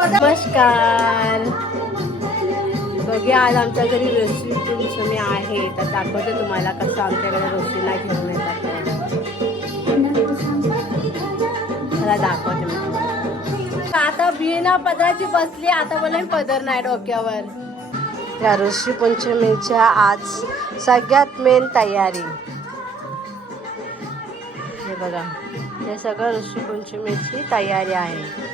नमस्कार. बघूया आज आमच्या घरी ऋषी पंचमी आहे, तर दाखवते तुम्हाला कसं आमच्याकडे ऋषीला घेऊन येतात. मला दाखवते मी. आता बिना पदराची बसली, आता मला पदर नाही डोक्यावर. या ऋषी पंचमीच्या आज सगळ्यात मेन तयारी हे बघा, हे सगळं ऋषी पंचमीची तयारी आहे.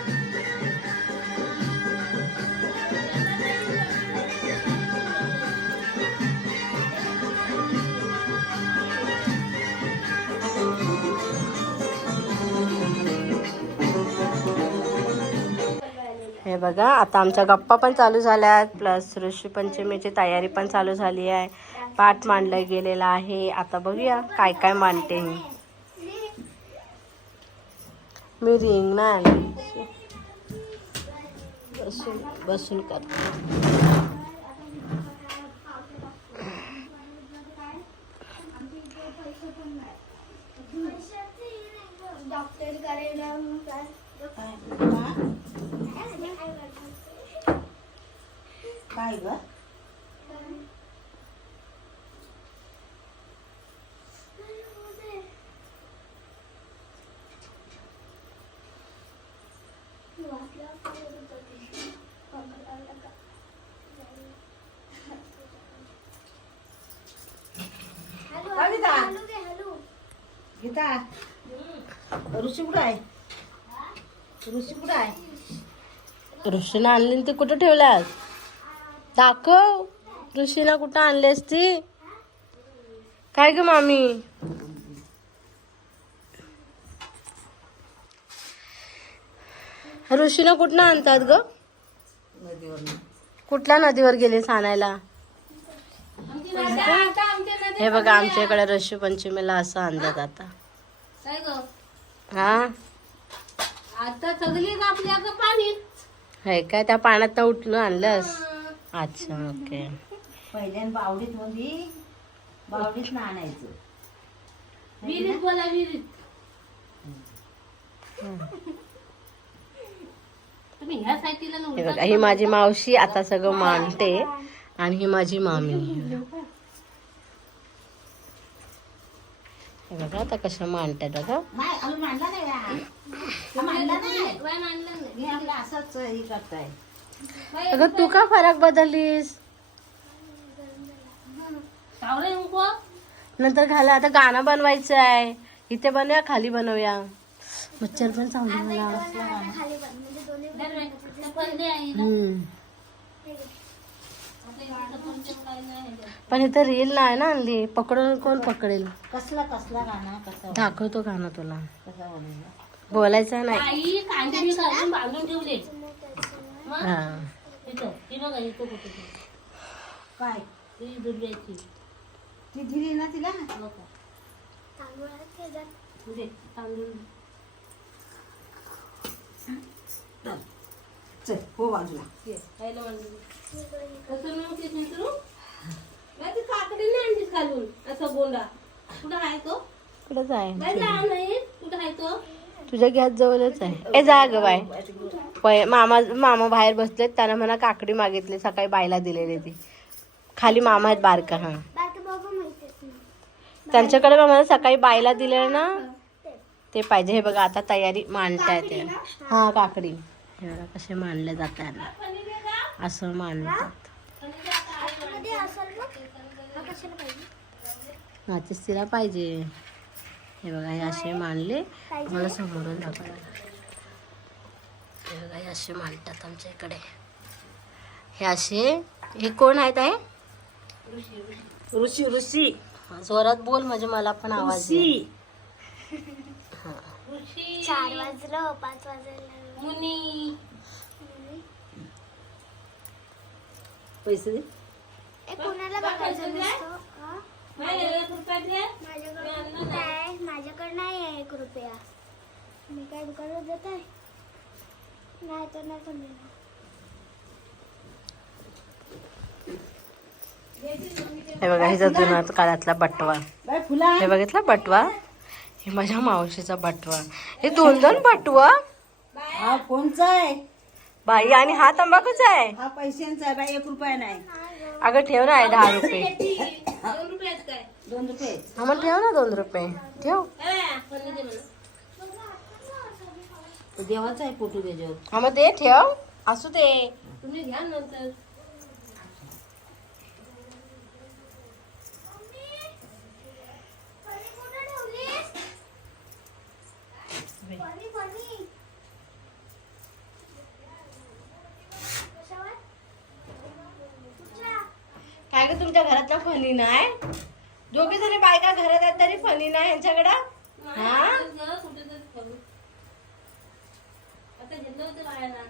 हे बघा, आता आमच्या गप्पा पण चालू झाल्यात, प्लस ऋषी पंचमीची तयारी पण चालू झाली आहे. पाठ मांडला गेलेला आहे. आता बघूया काय काय मांडते. मी रिंग ना बसून बसून करते. काय ग गीता, ऋषी कुठं आहे? ऋषी कुठं आहे? ऋषीनं आणली ते कुठं ठेवल्यास? दाखव. ऋषीला कुठं आणलेस ती? काय ग मामी? ऋषीला कुठनं आणतात ग? नदीवर. कुठल्या नदीवर गेलेस आणायला? हे बघा, आमच्या इकडे ऋषी पंचमीला असं आणतात आता. हा, आता सगळी आपली आता पाणी हे काय त्या पाण्यात उठलं आणलंस? अच्छा, ओके. पहिल्यांदा बावडीत ना आणायचं. विहिरीत बोला, विहिरीत. तुम्ही ह्या साईडला हे बघा, ही माझी मावशी आता सगळं मांडते आणि ही माझी मामी. हे बघा आता कसं मांडतात बघा. नाही, अजून मांडला नाही. मांडला नाही. मी आपलं असंच हे करताय. अगं तू का फरक बदललीस? नंतर घाला. आता गाणं बनवायचं आहे. इथे बनवूया, खाली बनवूया. मच्छर पण चावली मला. पण इथं रील नाही ना आणली. पकडून कोण पकडेल? कसला गाणं कसं दाखवतो गाणं तुला. कसा बनवला? बोलायचं नाही. बांधून ठेवले. हा, काय ती दुर्ब्याची. ती दिली ना तिला? तांदूळ चल हो बाजूला. काकडी नाही आणलीस घालून असा गोंडा. कुठं आहे तो? कुठंच आहे. कुठं आहे तो? तुझ्या गॅस जवळच आहे. ए जा ग बाय. मामा बाहेर बसलेत. त्यांना म्हणा काकडी मागितली, सकाळी बायला दिलेली ती. खाली मामा आहेत बारका. हा, त्यांच्याकडे मला सकाळी बायला दिलेलं ना, ते पाहिजे. हे बघा, आता तयारी मांडता येते. हा, काकडी. हे बघा कसे मांडले जातात. असं मांडतात. नाचीस तिला पाहिजे. हे बघा, हे असे मांडले. मला समोरून दाखवा. हे बघा, हे असे मांडतात आमच्या इकडे. हे असे. हे कोण आहेत? आहे ऋषी. जोरात बोल म्हणजे मला पण आवाज येईल. 4 वाजलं, 5 वाजलं. मुनी पैसे दे. कोणाला बघायचं नसतं? माझ्याकडे नाही आहे 1 रुपया. मी काय दुकानात जात आहे? नाही तर नाही पण देणार. हे बघा, हिचा जुना काळातला बटवा. हे बघितला बटवा? हे माझ्या मावशीचा बटवा. हे 2 बटवा. हा कोणचा आहे? बाई आणि हा तंबाखूच आहे. हा पैशांचा आहे बाई, 1 रुपया नाही. अगं ठेव ना 10 रुपये. 2 रुपयात काय 2 रुपये. हा मग ठेव ना 2 रुपये ठेव. पन्नी दे मला. तो देवाचा आहे फोटो त्याच्यावर. हा मग दे ठेव असू दे. तुम्ही घ्या नंतर. काय ग तुमच्या घरात ना फणी नाही? दोघे जणी बायका घरात आहेत तरी फणी नाही यांच्याकडं. हा घर कुठेतरी करू. आता घेतलं होतं बाळाला.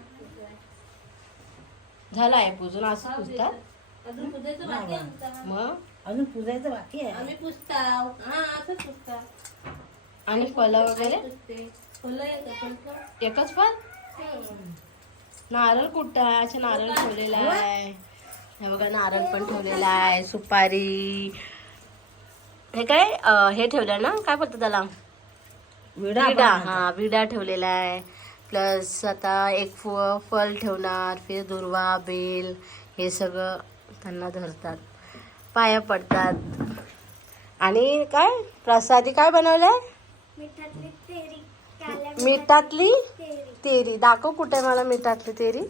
झालं आहे पूजून असं पुजतात. अजून पुजायचं बाकी आहे आमचा. मग अजून पूजायचं बाकी आहे. आम्ही पुजताव. हा असंच पुजताव. आणि फळं वगैरे पुजते. फुलं येतात पण. एकच पण. नारळ कुठं आहे? अच्छा नारळ ठेवलेला आहे. हे बघा नारळ पण ठेवलेला आहे. सुपारी हे काय हे ठेवलं ना काय बोलतात त्याला? विडा. हा विडा ठेवलेला आहे. प्लस आता एक फल ठेवणार. फिर दुर्वा बेल हे सगळं त्यांना धरतात. पाया पडतात. आणि काय प्रसादी काय बनवलंय? मिठातली तेरी. मिठातली तेरी. दाखव कुठे मला मिठातली तेरी.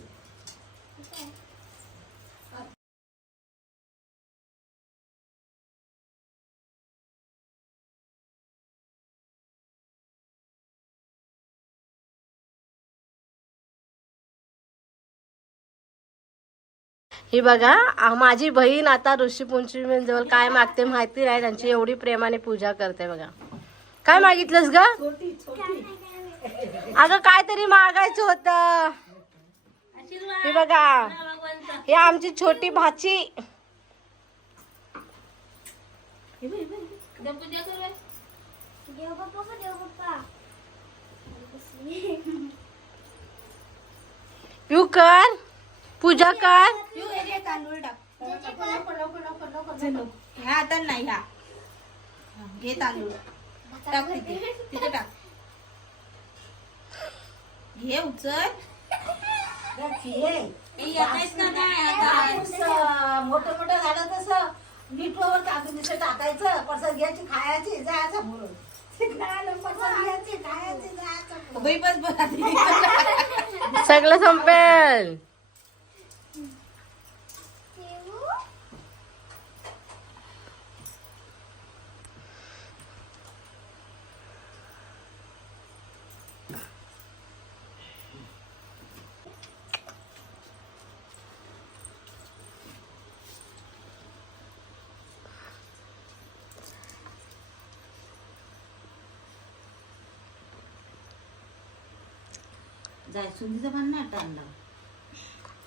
ही बघा माझी बहीण आता ऋषीपंचमीजवळ काय मागते माहिती नाही. त्यांची एवढी प्रेमाने पूजा करते बघा. काय मागितलंस ग? अगं काहीतरी मागायचं होतं. ही बघा ही आमची छोटी भाची. पूजा करूया. देव बाप्पा देव बाप्पा. पिऊ कर पूजा कर. तांदूळ टाक. ह्या आता नाही ह्या. घे तांदूळ टाक तिथे टाक. घे उचल. मोठं मोठं झालं तसं मीठवर टाकून टाकायचं. परसाद घ्यायची खायची जायचं म्हणून. सगळं संपेल. जायसुंदीचं पण नाही टाळलं.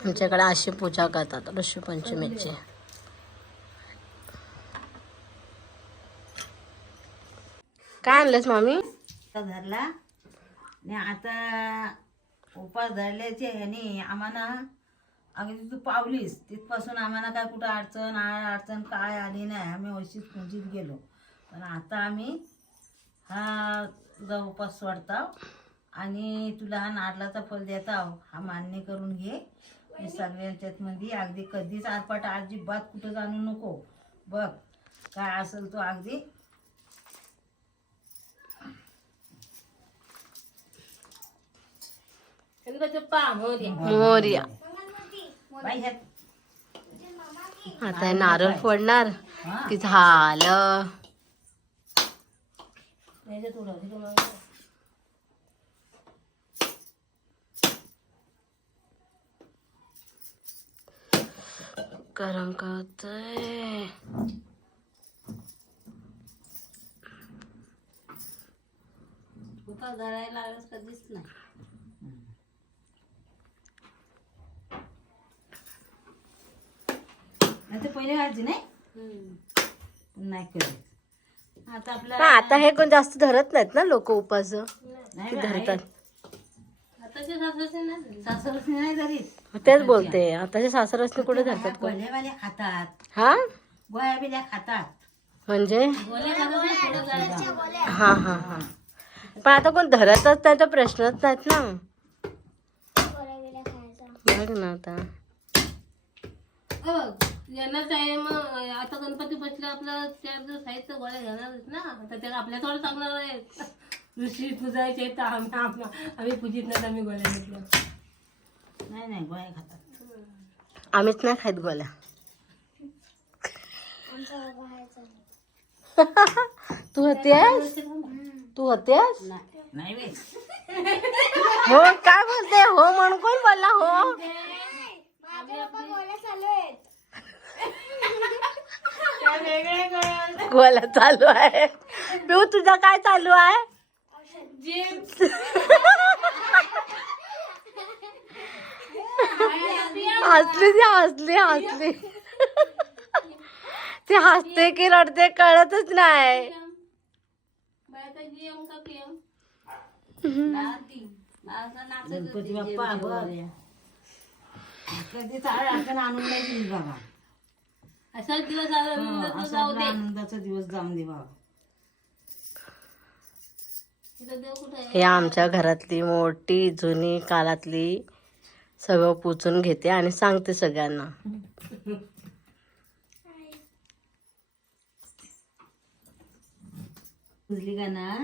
आमच्याकडे अशी पूजा करतात ऋषीपंचमीची. काय आणलंस मामी? धरला आणि आता उपास धरल्याचे ह्यानी आम्हाला अगदी तू पावलीस तिथपासून आम्हाला काय कुठं अडचण काय आली नाही. आम्ही अशीच पूजित गेलो. पण आता आम्ही हा तुझा उपास सोडताव आणि तुला हा नारळाचा फल देताव. हा मान्य करून घे. सगळ्यांच्यात मध्ये अगदी कधीच आरपाट अजिबात कुठं जाणू नको. बघ काय असेल तो अगदी मोरया. बाई ह्यात आता हे नारळ फोडणार की झालं. गरम करतोय. उपास धरायला आळस कधीच नाही. नाही तर पहिले व्हायची नाही करत. आता आपला पण आता हे कोण जास्त धरत नाहीत ना लोक उपास. नाही की बा, धरतात. आताच्या सासरचे नाही. सासरसनी नाही धरीत. तेच बोलते आताच्या सासरसने कुठे धरतात कोण. गोळ्यावाल्या खातात. हा गोळ्या बिल्या खातात. म्हणजे गोल्या घालून पुढं जायचं. हा हा हा. पण आता कोण धरतच नाही तर प्रश्नच नाहीत ना. बघ ना आता येणार टाइम आता गणपती बसले आपलं 4 दिवस आहेत तर गोळ्या घेणारच ना. आता त्याला आपल्या थोडं सांगणार आहेत ऋषी पूजायचे तर आम्ही पूजित नाही, आम्ही गोळ्या घेतल्या. नाही गोळ्या खातात. आम्हीच नाही खात गोळ्या. तू होतेस? तू होतेस? नाही बे. हो काय बोलते? हो म्हणून कोण बोलला हो? गोळ्या चालू आहे. पिऊ तुझा काय चालू आहे? हसली ती हसली ती हसते की रडते कळतच नाही. गणपती बाप्पा बघ कधी चाळ आठवण आणून नाही दिली बाबा. असाच दिवस आला असा जाऊ आपला दे. आनंदाचा दिवस जाऊन दे बाबा. तिथं देव कुठे आहे? हे आमच्या घरातली मोठी जुनी काळातली सगळं पुसून घेते आणि सांगते सगळ्यांना. पुजली का ना